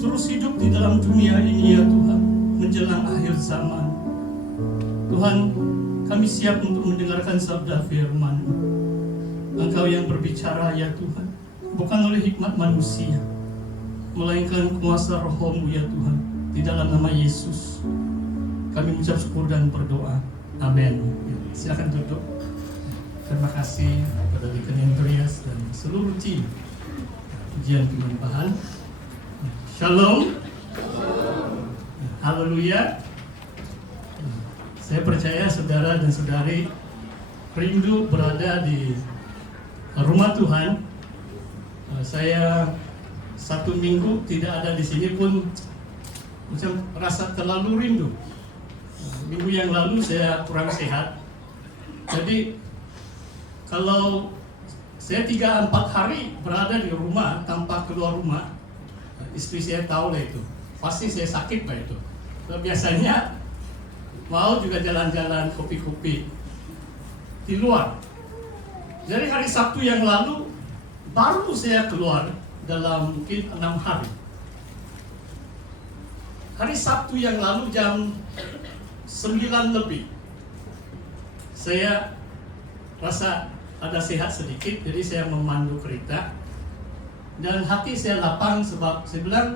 terus hidup di dalam dunia ini ya Tuhan, menjelang akhir zaman. Tuhan, kami siap untuk mendengarkan sabda firman-Mu. Engkau yang berbicara ya Tuhan, bukan oleh hikmat manusia, melainkan kuasa Roh-Mu ya Tuhan. Di dalam nama Yesus kami mengucap syukur dan berdoa. Amin. Silakan duduk. Terima kasih kepada Deacon Andreas dan seluruh tim ujian penyembahan. Shalom. Haleluya. Saya percaya saudara dan saudari rindu berada di rumah Tuhan. Saya 1 minggu tidak ada di sini pun macam rasa terlalu rindu. Minggu yang lalu saya kurang sehat. Jadi kalau saya 3-4 hari berada di rumah tanpa keluar rumah, istri saya tahu lah itu. Pasti saya sakit lah itu. Biasanya mau juga jalan-jalan kopi-kopi di luar. Jadi hari Sabtu yang lalu baru saya keluar dalam mungkin 6 hari. Hari Sabtu yang lalu jam 9 lebih saya rasa ada sehat sedikit, jadi saya memandu kereta dan hati saya lapang sebab saya bilang,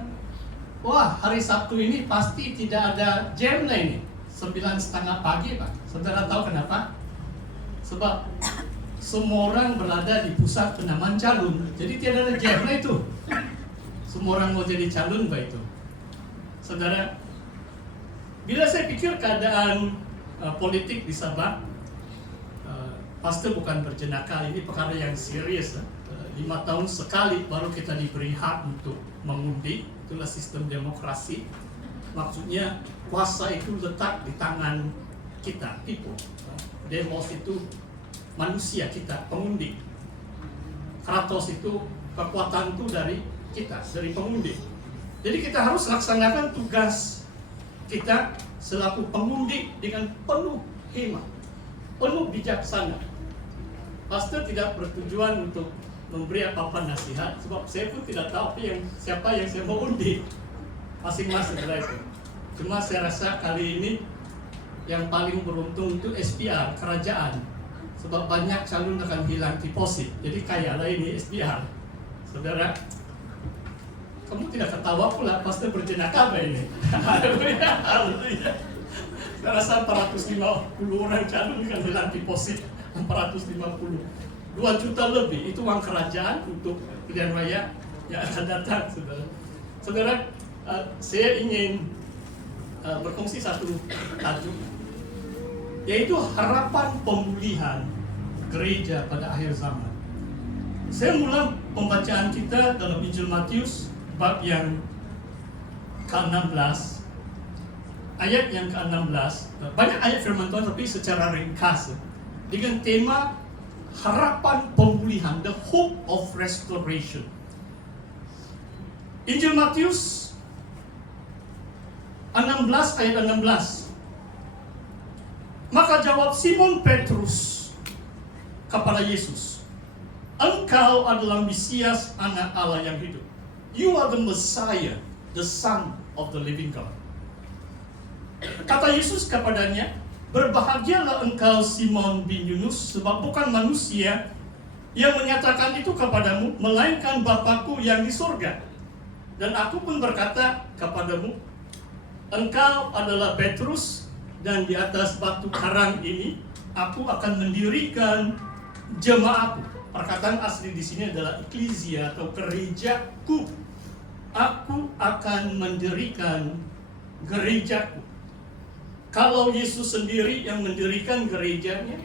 wah hari Sabtu ini pasti tidak ada jam lah ini 9:30 pagi Pak. Saudara tahu kenapa? Sebab semua orang berada di pusat penanaman calon, jadi tidak ada jam lah itu. Semua orang mau jadi calon Pak itu. Saudara, bila saya pikir keadaan politik di Sabah, pasti bukan berjenaka, ini perkara yang serius. 5 tahun sekali baru kita diberi hak untuk mengundi, itulah sistem demokrasi. Maksudnya kuasa itu letak di tangan kita, people. Demos itu manusia kita, pengundi. Kratos itu kekuatan itu dari kita, dari pengundi. Jadi kita harus laksanakan tugas kita selaku pengundi dengan penuh hikmat, penuh bijaksana. Pastor tidak bertujuan untuk memberi apa-apa nasihat, sebab saya pun tidak tahu siapa yang saya mau undi. Masing-masing itu. Cuma saya rasa kali ini yang paling beruntung itu SPR, kerajaan. Sebab banyak calon akan hilang deposit, jadi kayalah ini SPR. Saudara, kamu tidak ketawa pula, pasti berjenaka apa ini? Haleluya. Saya rasa 450 orang calon akan hilang deposit. 450, 2 juta lebih itu uang kerajaan untuk pilihan raya yang akan datang, saudara. Saudara, saya ingin berkongsi satu tajuk, yaitu harapan pemulihan gereja pada akhir zaman. Saya mulai pembacaan kita dalam Injil Matius bab yang ke-16, ayat yang ke-16. Banyak ayat firman Tuhan tapi secara ringkas dengan tema harapan pemulihan, the hope of restoration. Injil Matius 16 ayat 16. Maka jawab Simon Petrus kepada Yesus, engkau adalah Mesias, anak Allah yang hidup. You are the Messiah, the Son of the living God. Kata Yesus kepadanya, berbahagialah engkau Simon bin Yunus, sebab bukan manusia yang menyatakan itu kepadamu, melainkan Bapa-Ku yang di surga. Dan aku pun berkata kepadamu, engkau adalah Petrus, dan di atas batu karang ini aku akan mendirikan jemaatku. Perkataan asli di sini adalah eklesia atau gerejaku. Aku akan mendirikan gerejaku. Kalau Yesus sendiri yang mendirikan gerejanya,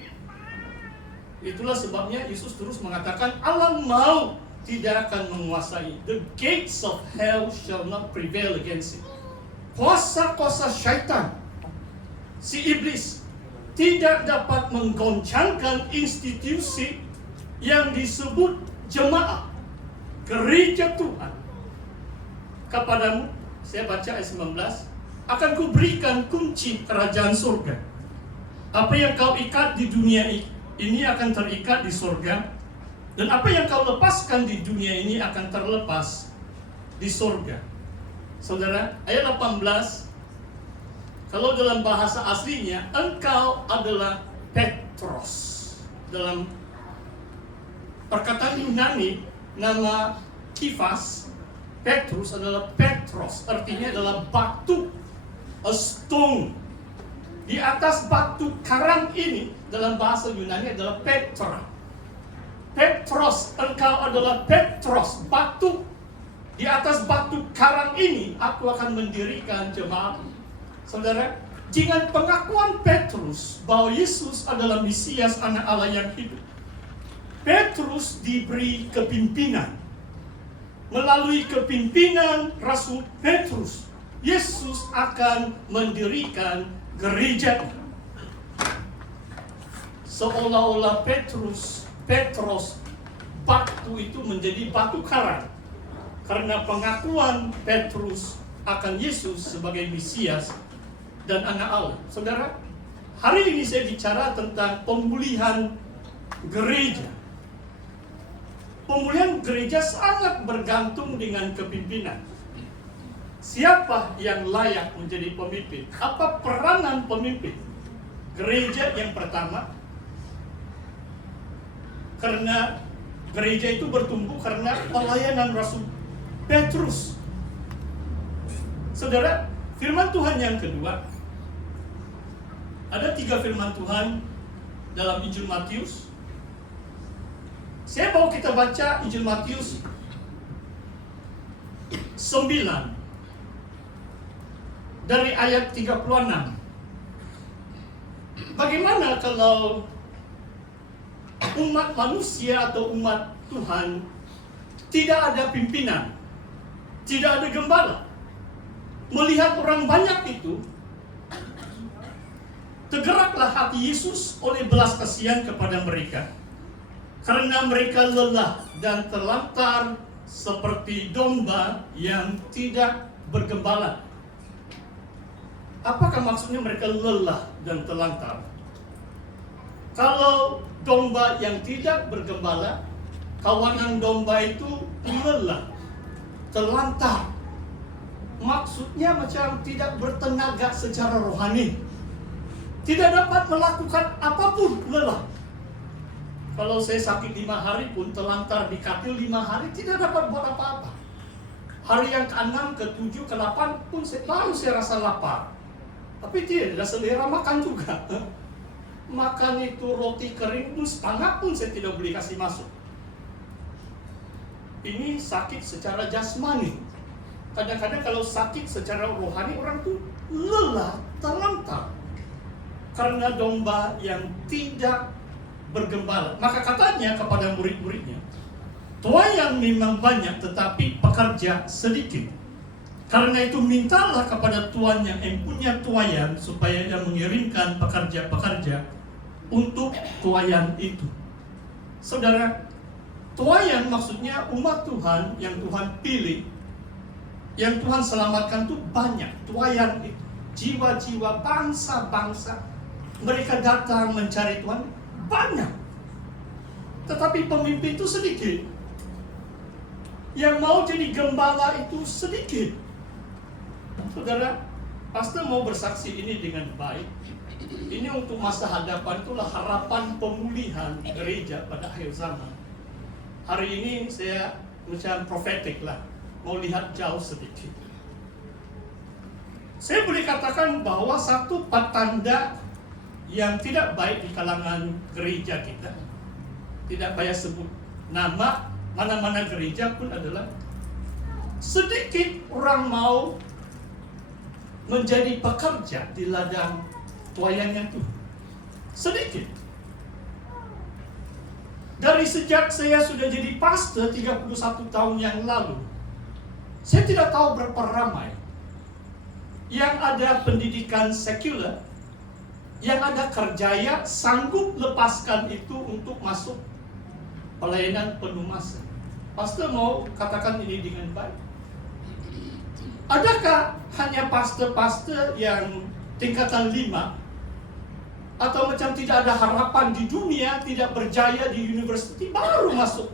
itulah sebabnya Yesus terus mengatakan alam maut tidak akan menguasai. The gates of hell shall not prevail against it. Kuasa-kuasa syaitan, si iblis, tidak dapat menggoncangkan institusi yang disebut jemaat, gereja Tuhan. Kepadamu, saya baca ayat 19, akan kuberikan kunci kerajaan surga. Apa yang kau ikat di dunia ini akan terikat di surga, dan apa yang kau lepaskan di dunia ini akan terlepas di surga. Saudara, ayat 18, kalau dalam bahasa aslinya, engkau adalah Petros. Dalam perkataan Yunani, nama Kifas, Petrus adalah Petros, artinya adalah batu, a stone. Di atas batu karang ini, dalam bahasa Yunani adalah Petra. Petros, engkau adalah Petros, batu. Di atas batu karang ini, aku akan mendirikan jemaat. Saudara, dengan pengakuan Petrus bahwa Yesus adalah Mesias Anak Allah yang hidup, Petrus diberi kepimpinan. Melalui kepimpinan Rasul Petrus, Yesus akan mendirikan gereja. Seolah-olah Petros, batu itu menjadi batu karang. Karena pengakuan Petrus akan Yesus sebagai Mesias dan Anak Allah. Saudara, hari ini saya bicara tentang pemulihan gereja. Pemulihan gereja sangat bergantung dengan kepimpinan. Siapa yang layak menjadi pemimpin? Apa peranan pemimpin? Gereja yang pertama, karena gereja itu bertumbuh karena pelayanan Rasul Petrus. Saudara, firman Tuhan yang kedua, ada 3 firman Tuhan dalam Injil Matius. Saya mau kita baca Injil Matius 9 dari ayat 36. Bagaimana kalau umat manusia atau umat Tuhan tidak ada pimpinan, tidak ada gembala? Melihat orang banyak itu, tergeraklah hati Yesus oleh belas kasihan kepada mereka, karena mereka lelah dan terlantar seperti domba yang tidak bergembala. Apakah maksudnya mereka lelah dan terlantar? Kalau domba yang tidak bergembala, kawanan domba itu lelah, terlantar. Maksudnya macam tidak bertenaga secara rohani, tidak dapat melakukan apapun, lelah. Kalau saya sakit 5 hari pun, terlantar di katil 5 hari, tidak dapat buat apa-apa. Hari yang ke-6, ke-7, ke-8 pun baru saya rasa lapar. Tapi tidak selera makan juga. Makan itu roti kering pun setengah pun saya tidak boleh kasih masuk. Ini sakit secara jasmani. Kadang-kadang kalau sakit secara rohani, orang tuh lelah, terlantar. Karena domba yang tidak bergembala. Maka katanya kepada murid-muridnya, tuayan memang banyak tetapi pekerja sedikit. Karena itu mintalah kepada Tuhan yang empunya tuayan supaya ia mengirimkan pekerja-pekerja untuk tuayan itu. Saudara, tuayan maksudnya umat Tuhan yang Tuhan pilih, yang Tuhan selamatkan itu banyak. Tuayan itu jiwa-jiwa, bangsa-bangsa, mereka datang mencari Tuhan banyak. Tetapi pemimpin itu sedikit. Yang mau jadi gembala itu sedikit. Saudara, pastor mau bersaksi ini dengan baik. Ini untuk masa hadapan, itulah harapan pemulihan gereja pada akhir zaman. Hari ini saya macam profetik lah, mau lihat jauh sedikit. Saya boleh katakan bahwa satu petanda yang tidak baik di kalangan gereja kita, tidak payah sebut nama, mana-mana gereja pun adalah sedikit orang mau menjadi pekerja di ladang tuayannya itu. Sedikit. Dari sejak saya sudah jadi pastor 31 tahun yang lalu, saya tidak tahu berapa ramai yang ada pendidikan sekuler, yang ada kerjaya, sanggup lepaskan itu untuk masuk pelayanan penuh masa. Pastor mau katakan ini dengan baik. Adakah hanya pastor-pastor yang tingkatan 5 atau macam tidak ada harapan di dunia, tidak berjaya di university, baru masuk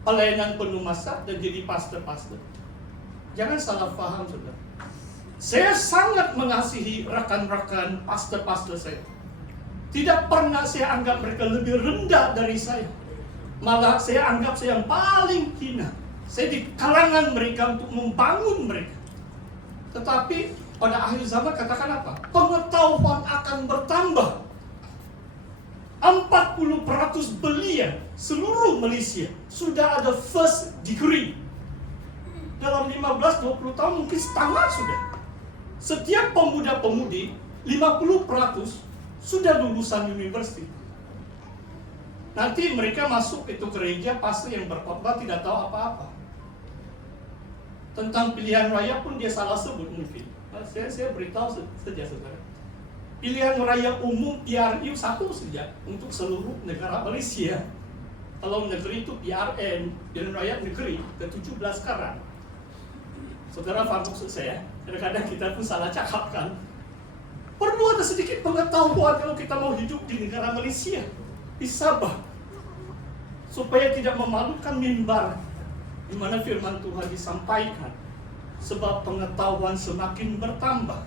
pelayanan penuh masa dan jadi pastor-pastor? Jangan salah paham, saudara. Saya sangat mengasihi rekan-rekan pastor-pastor saya. Tidak pernah saya anggap mereka lebih rendah dari saya. Malah saya anggap saya yang paling hina. Saya di kalangan mereka untuk membangun mereka. Tetapi pada akhir zaman katakan apa? Pengetahuan akan bertambah. 40% belia seluruh Malaysia sudah ada first degree. Dalam 15-20 tahun mungkin setengah sudah. Setiap pemuda-pemudi 50% sudah lulusan universiti. Nanti mereka masuk itu gereja, pastor yang berkhotbah tidak tahu apa-apa. Tentang pilihan raya pun dia salah sebut mungkin. Saya beritahu saja saudara. Pilihan raya umum PRU satu saja untuk seluruh negara Malaysia. Kalau negeri itu PRN, pilihan raya negeri ke-17 sekarang. Saudara faham maksud saya? Kadang-kadang kita pun salah cakap kan. Perlu ada sedikit pengetahuan kalau kita mau hidup di negara Malaysia, di Sabah, supaya tidak memalukan mimbar di mana firman Tuhan disampaikan. Sebab pengetahuan semakin bertambah.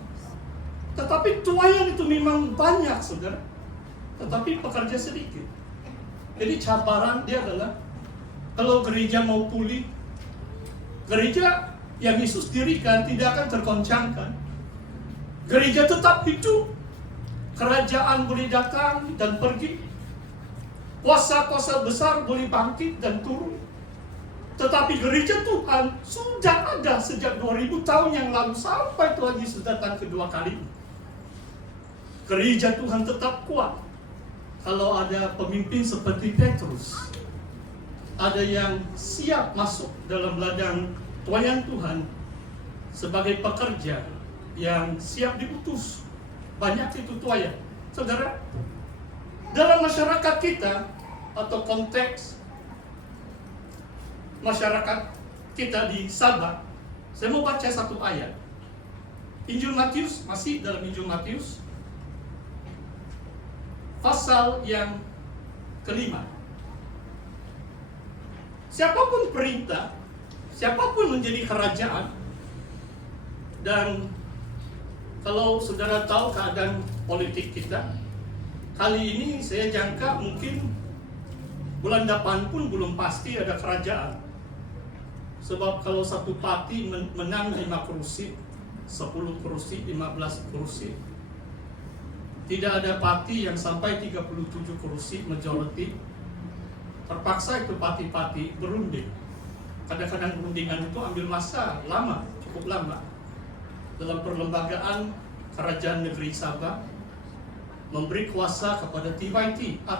Tetapi tuayan itu memang banyak, saudara. Tetapi pekerja sedikit. Jadi cabaran dia adalah kalau gereja mau pulih, gereja yang Yesus dirikan tidak akan tergoncangkan. Gereja tetap hidup. Kerajaan boleh datang dan pergi. Kuasa-kuasa besar boleh bangkit dan turun. Tetapi gereja Tuhan sudah ada sejak 2000 tahun yang lalu sampai Tuhan Yesus datang kedua kali. Gereja Tuhan tetap kuat. Kalau ada pemimpin seperti Petrus, ada yang siap masuk dalam ladang tuayan Tuhan sebagai pekerja yang siap diutus. Banyak itu tuayan. Saudara, dalam masyarakat kita atau konteks masyarakat kita di Sabah, saya mau baca satu ayat. Injil Matius, masih dalam Injil Matius, pasal yang ke-5. Siapapun perintah, siapapun menjadi kerajaan, dan kalau saudara tahu keadaan politik kita, kali ini saya jangka mungkin bulan depan pun belum pasti ada kerajaan. Sebab kalau satu parti menang 5 kursi, 10 kursi, 15 kursi, tidak ada parti yang sampai 37 kursi majority, terpaksa itu parti-parti berunding. Kadang-kadang perundingan itu ambil masa lama, cukup lama. Dalam perlembagaan kerajaan negeri Sabah memberi kuasa kepada TYT